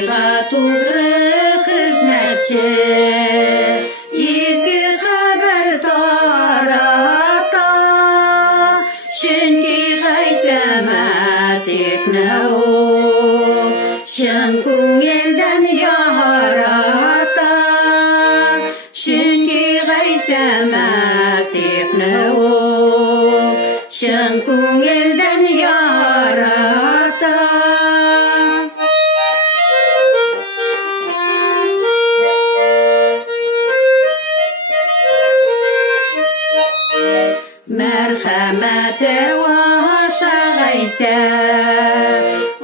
Құдайға туғры қызметші, езгі хабар тарата, шынки қайсамас екнау, шын көңілден ярата, шынки қайсамас екнау, шын көңілден ярата. Мәрхәмәте ашағайса,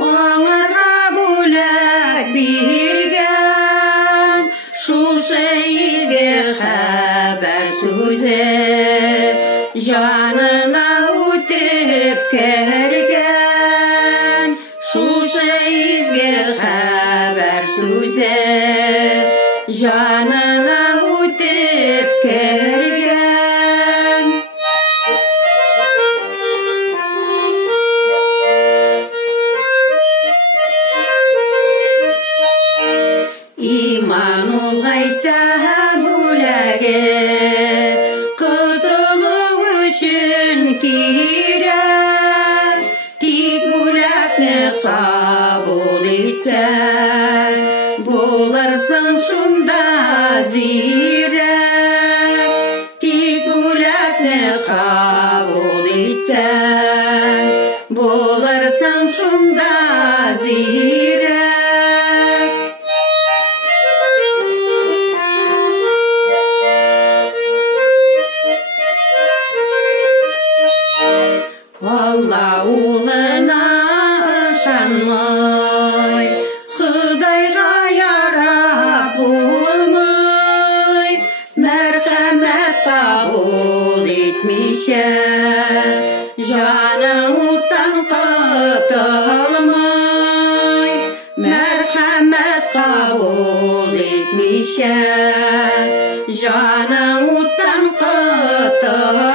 оңырға бүләк берген, шушы изге хәбәр сөзі, жанына өтіп кірген, шушы изге хәбәр сөзі, жанына өтіп кірген. Иман ұлғайса бүләге, құтылу үшін керек, тек бүләкні қабыл етсәң, боларсың шунда зирек, тек бүләкні қабыл етсәң, боларсың шунда зирек. Алла улына ышанмай, Құдайға ярап болмай, мәрхәмәт қабыл етмейше, жаның оттан құтылмай, мәрхәмәт қабыл етмейше, жаның оттан құтылмай.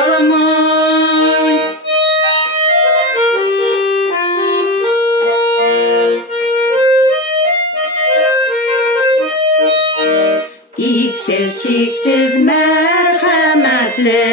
İksiz şiksiz merhametli